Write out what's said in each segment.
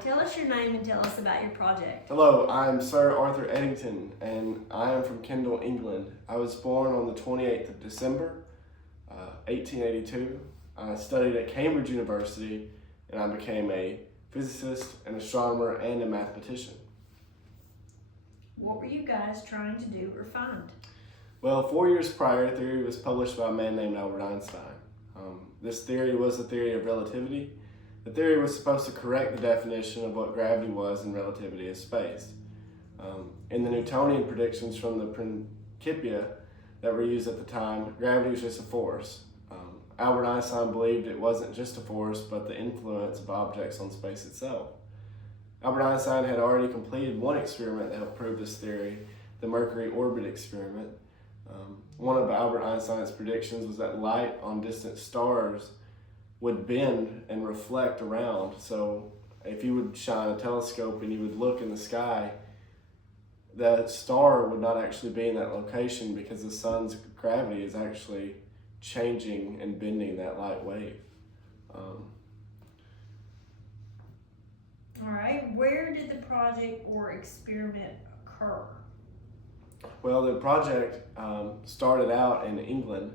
tell us your name and tell us about your project. Hello, I'm Sir Arthur Eddington, and I am from Kendal, England. I was born on the 28th of December, 1882. I studied at Cambridge University, and I became a physicist, an astronomer, and a mathematician. What were you guys trying to do or find? Well, 4 years prior, a theory was published by a man named Albert Einstein. This theory was the theory of relativity. The theory was supposed to correct the definition of what gravity was in relativity of space. In the Newtonian predictions from the Principia that were used at the time, gravity was just a force. Albert Einstein believed it wasn't just a force, but the influence of objects on space itself. Albert Einstein had already completed one experiment that helped prove this theory, the Mercury orbit experiment. One of Albert Einstein's predictions was that light on distant stars would bend and reflect around. So if you would shine a telescope and you would look in the sky, the star would not actually be in that location because the sun's gravity is actually changing and bending that light wave. All right, where did the project or experiment occur? Well, the project started out in England,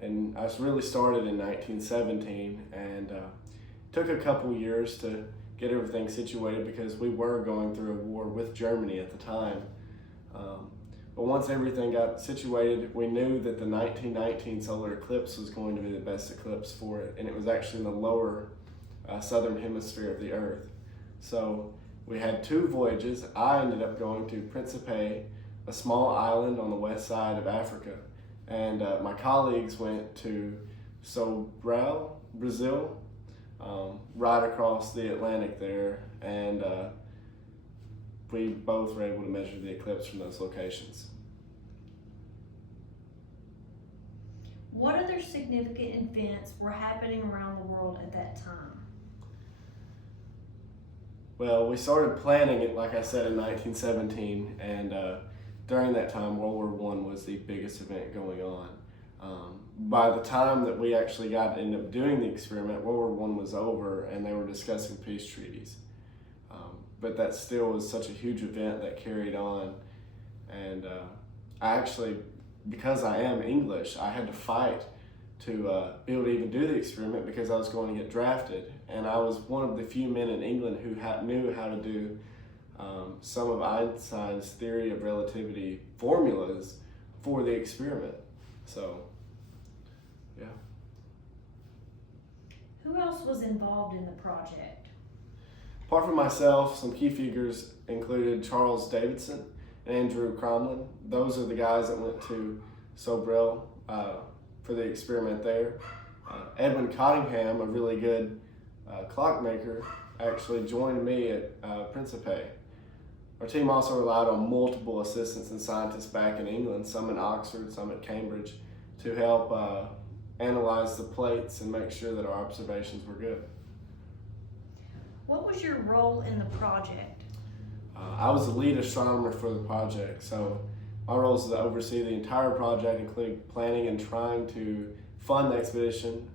and I really started in 1917, and took a couple years to get everything situated because we were going through a war with Germany at the time. But once everything got situated, we knew that the 1919 solar eclipse was going to be the best eclipse for it, and it was actually in the lower southern hemisphere of the Earth. So we had two voyages. I ended up going to Principe, a small island on the west side of Africa, and my colleagues went to Sobral, Brazil, right across the Atlantic there, and we both were able to measure the eclipse from those locations. What other significant events were happening around the world at that time? Well, we started planning it, like I said, in 1917, and during that time, World War I was the biggest event going on. By the time that we actually ended up doing the experiment, World War I was over, and they were discussing peace treaties. But that still was such a huge event that carried on, and I actually, because I am English, I had to fight to be able to even do the experiment because I was going to get drafted, and I was one of the few men in England who knew how to do some of Einstein's theory of relativity formulas for the experiment. So, yeah. Who else was involved in the project? Apart from myself, some key figures included Charles Davidson and Andrew Cromlin. Those are the guys that went to Sobral for the experiment there. Edwin Cottingham, a really good clockmaker, actually joined me at Principe. Our team also relied on multiple assistants and scientists back in England, some in Oxford, some at Cambridge, to help analyze the plates and make sure that our observations were good. What was your role in the project? I was the lead astronomer for the project, so my role is to oversee the entire project, including planning and trying to fund the expedition,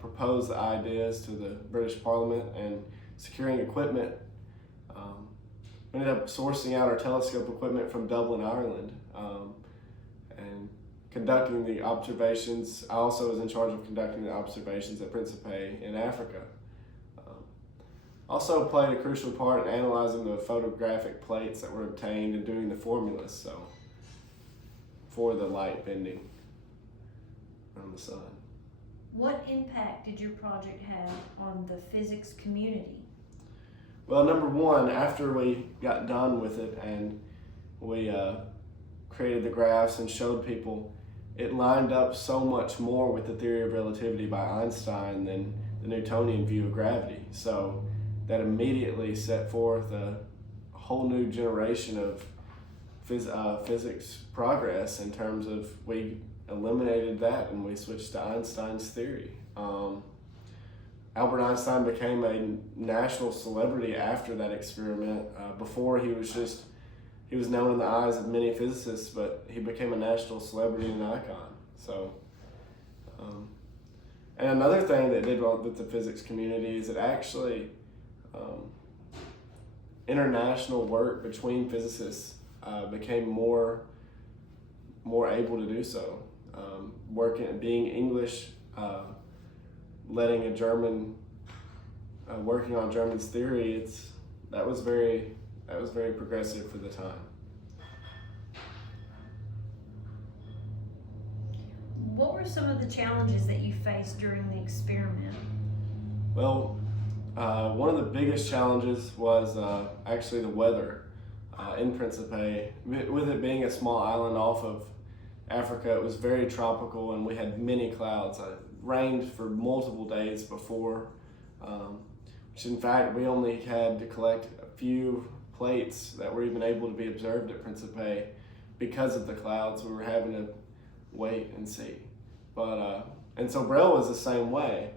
propose the ideas to the British Parliament, and securing equipment. We ended up sourcing out our telescope equipment from Dublin, Ireland, and conducting the observations. I also was in charge of conducting the observations at Principe in Africa. Also played a crucial part in analyzing the photographic plates that were obtained and doing the formulas for the light bending from the sun. What impact did your project have on the physics community? Well, number one, after we got done with it and we created the graphs and showed people, it lined up so much more with the theory of relativity by Einstein than the Newtonian view of gravity. So that immediately set forth a whole new generation of physics progress in terms of we eliminated that and we switched to Einstein's theory. Albert Einstein became a national celebrity after that experiment. Before he was known in the eyes of many physicists, but he became a national celebrity and an icon. So, and another thing that did well with the physics community is it actually international work between physicists became more able to do so. Being English, letting a German working on German's theory, that was very progressive for the time. What were some of the challenges that you faced during the experiment? Well, one of the biggest challenges was actually the weather in Principe. With it being a small island off of Africa, it was very tropical, and we had many clouds. It rained for multiple days before, which in fact we only had to collect a few plates that were even able to be observed at Principe because of the clouds. We were having to wait and see. But and Sobral was the same way.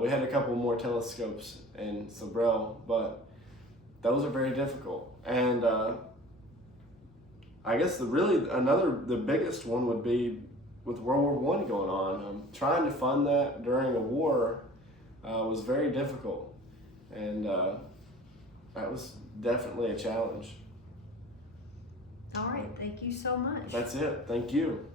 We had a couple more telescopes in Sobral, but those are very difficult. And I guess the biggest one would be with World War I going on. Trying to fund that during a war was very difficult, and that was definitely a challenge. All right, thank you so much. That's it. Thank you.